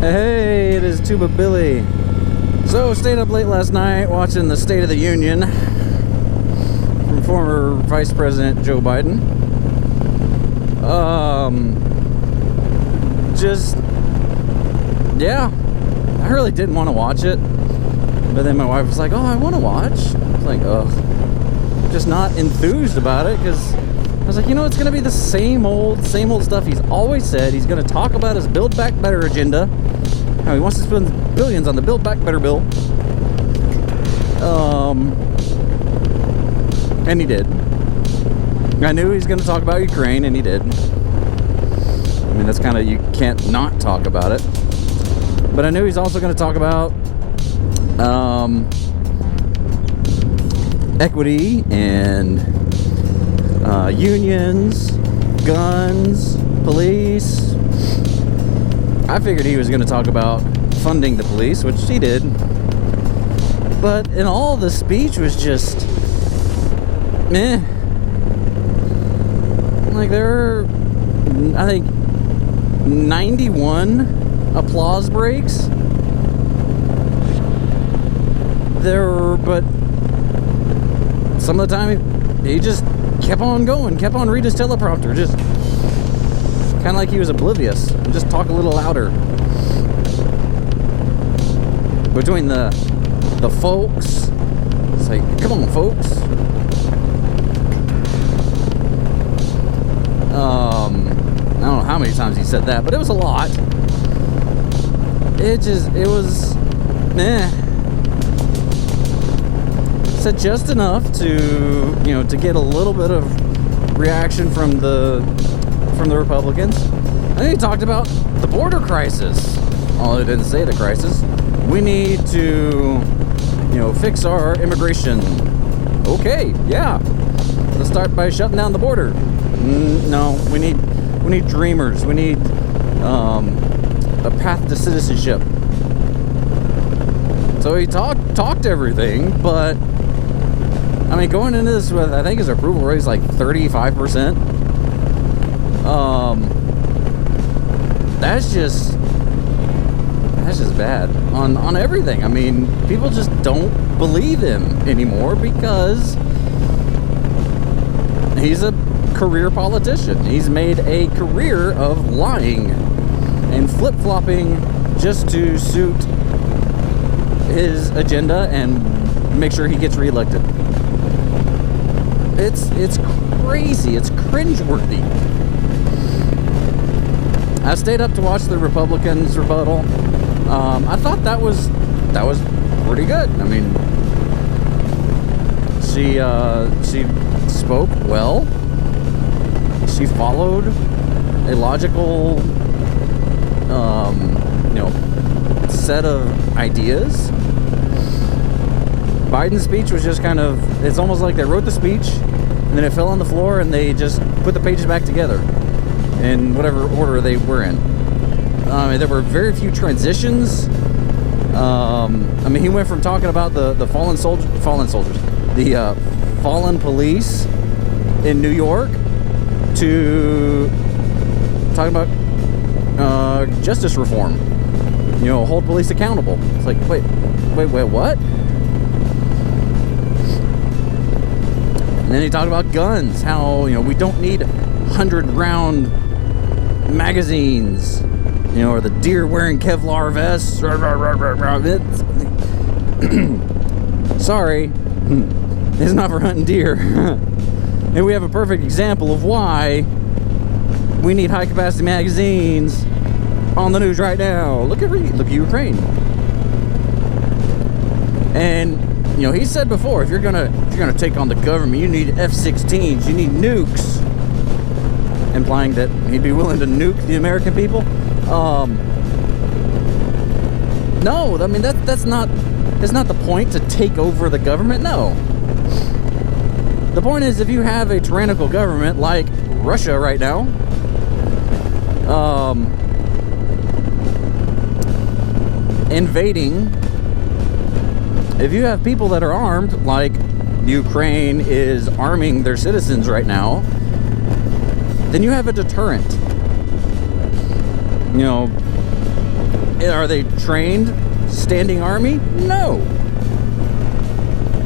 Hey, it is Tuba Billy. So, stayed up late last night watching the State of the Union from former Vice President Joe Biden. Yeah, I really didn't want to watch it. But then my wife was like, oh, I want to watch. I was like, ugh. Just not enthused about it because I was like, you know, it's going to be the same old stuff he's always said. He's going to talk about his Build Back Better agenda. How he wants to spend billions on the Build Back Better bill. And he did. I knew he was going to talk about Ukraine, and he did. I mean, that's kind of, you can't not talk about it. But I knew he's also going to talk about equity and unions, guns, police. I figured he was going to talk about funding the police, which he did. But in all, the speech was just meh. Like, there are, I think, 91 applause breaks. But some of the time he just kept on going, kept on reading his teleprompter, just kind of like he was oblivious, and just talk a little louder. Between the folks, it's like, come on, folks. I don't know how many times he said that, but it was a lot. It was meh. Said just enough to, you know, to get a little bit of reaction from the Republicans. I think he talked about the border crisis. Although he didn't say the crisis. We need to, you know, fix our immigration. Okay, yeah. Let's start by shutting down the border. No, we need dreamers. We need a path to citizenship. So he talked everything, but I mean, going into this with, I think his approval rate is like 35%. That's just bad on everything. I mean, people just don't believe him anymore because he's a career politician. He's made a career of lying and flip-flopping just to suit his agenda and make sure he gets reelected. It's crazy. It's cringeworthy. I stayed up to watch the Republicans' rebuttal. I thought that was pretty good. I mean, she spoke well. She followed a logical, set of ideas. Biden's speech was just kind of, it's almost like they wrote the speech and then it fell on the floor and they just put the pages back together in whatever order they were in. There were very few transitions. I mean, he went from talking about the fallen police in New York to talking about justice reform. You know, hold police accountable. It's like, wait, what? And then he talked about guns, how, you know, we don't need 100-round magazines, you know, or the deer wearing Kevlar vests. Sorry, it's not for hunting deer. And we have a perfect example of why we need high-capacity magazines on the news right now. Look at Ukraine. And you know, he said before, if you're gonna take on the government, you need F-16s, you need nukes, implying that he'd be willing to nuke the American people. No, I mean that's not the point, to take over the government. No. The point is, if you have a tyrannical government like Russia right now, invading. If you have people that are armed, like Ukraine is arming their citizens right now, then you have a deterrent. You know, Are they trained standing army? No.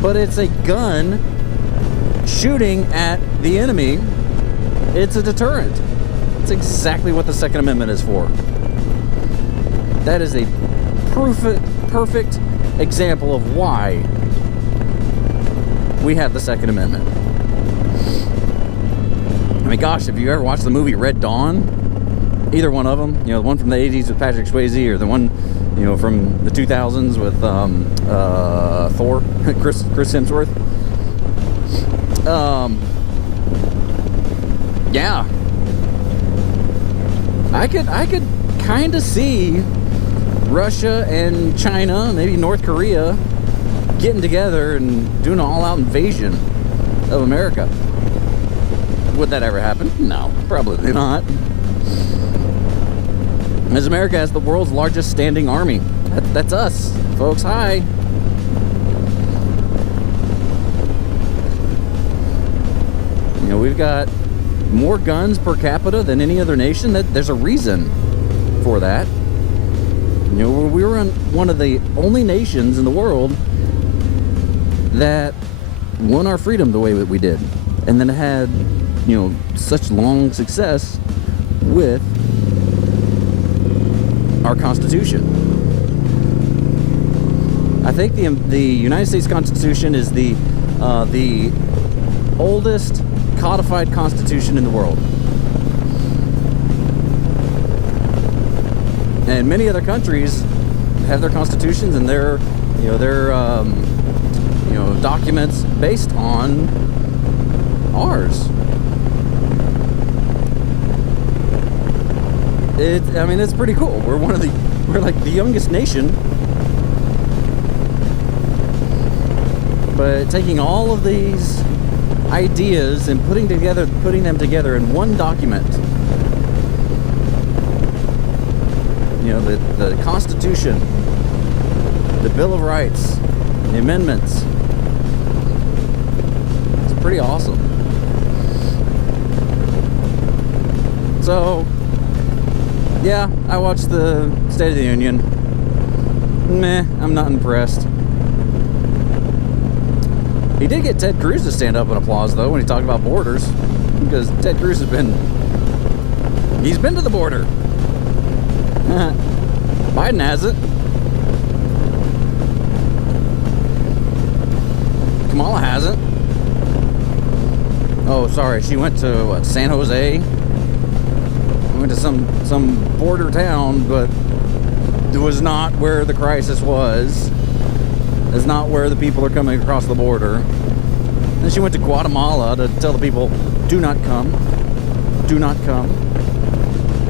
But it's a gun shooting at the enemy. It's a deterrent. It's exactly what the Second Amendment is for. That is a perfect example of why we have the Second Amendment. I mean, gosh, if you ever watched the movie Red Dawn, either one of them, you know, the one from the 80s with Patrick Swayze, or the one, you know, from the 2000s with Thor, Chris Hemsworth. Yeah, I could kind of see Russia and China, maybe North Korea, getting together and doing an all-out invasion of America. Would that ever happen? No, probably not. As America has the world's largest standing army. That's us, folks. Hi. You know, we've got more guns per capita than any other nation. There's a reason for that. You know, we were one of the only nations in the world that won our freedom the way that we did, and then had, you know, such long success with our Constitution. I think the United States Constitution is the oldest codified constitution in the world. And many other countries have their constitutions and their documents based on ours. It's pretty cool. We're like the youngest nation. But taking all of these ideas and putting them together in one document. You know, the Constitution, the Bill of Rights, the amendments. It's pretty awesome. So, yeah, I watched the State of the Union. Meh, I'm not impressed. He did get Ted Cruz to stand up and applause, though, when he talked about borders. Because Ted Cruz he's been to the border. Biden hasn't. Kamala hasn't. Oh, sorry, she went to, San Jose? Went to some border town, but it was not where the crisis was. It's not where the people are coming across the border. Then she went to Guatemala to tell the people, do not come. Do not come.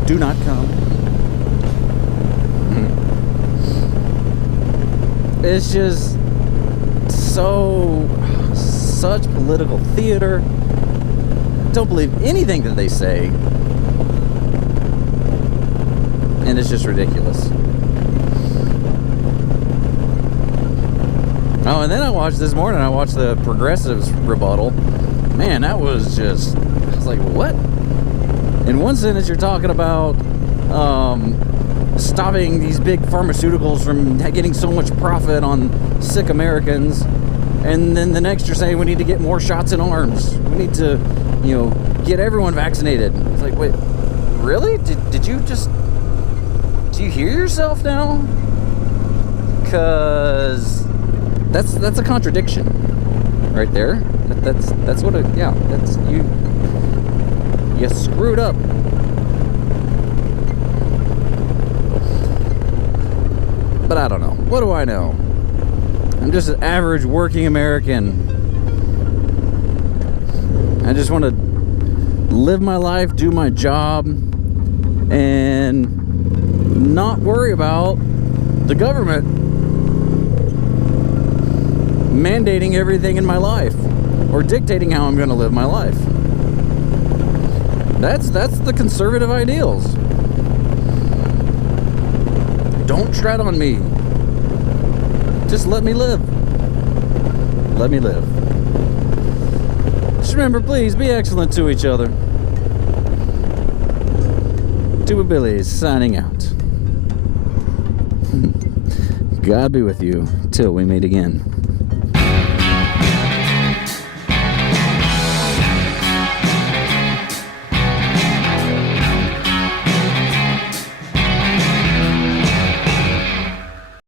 Do not come. It's just such political theater. Don't believe anything that they say. And it's just ridiculous. Oh, and then I watched the progressives rebuttal. Man, that was just, I was like, what? In one sentence, you're talking about stopping these big pharmaceuticals from getting so much profit on sick Americans. And then the next, you're saying we need to get more shots in arms. We need to, get everyone vaccinated. It's like, wait, really? Did you hear yourself now? Because that's a contradiction right there. That's what that's you screwed up. But I don't know. What do I know? I'm just an average working American. I just want to live my life, do my job, and not worry about the government mandating everything in my life or dictating how I'm going to live my life. That's the conservative ideals. Don't tread on me. Just let me live. Let me live. Just remember, please be excellent to each other. Tuba Billy is signing out. God be with you till we meet again.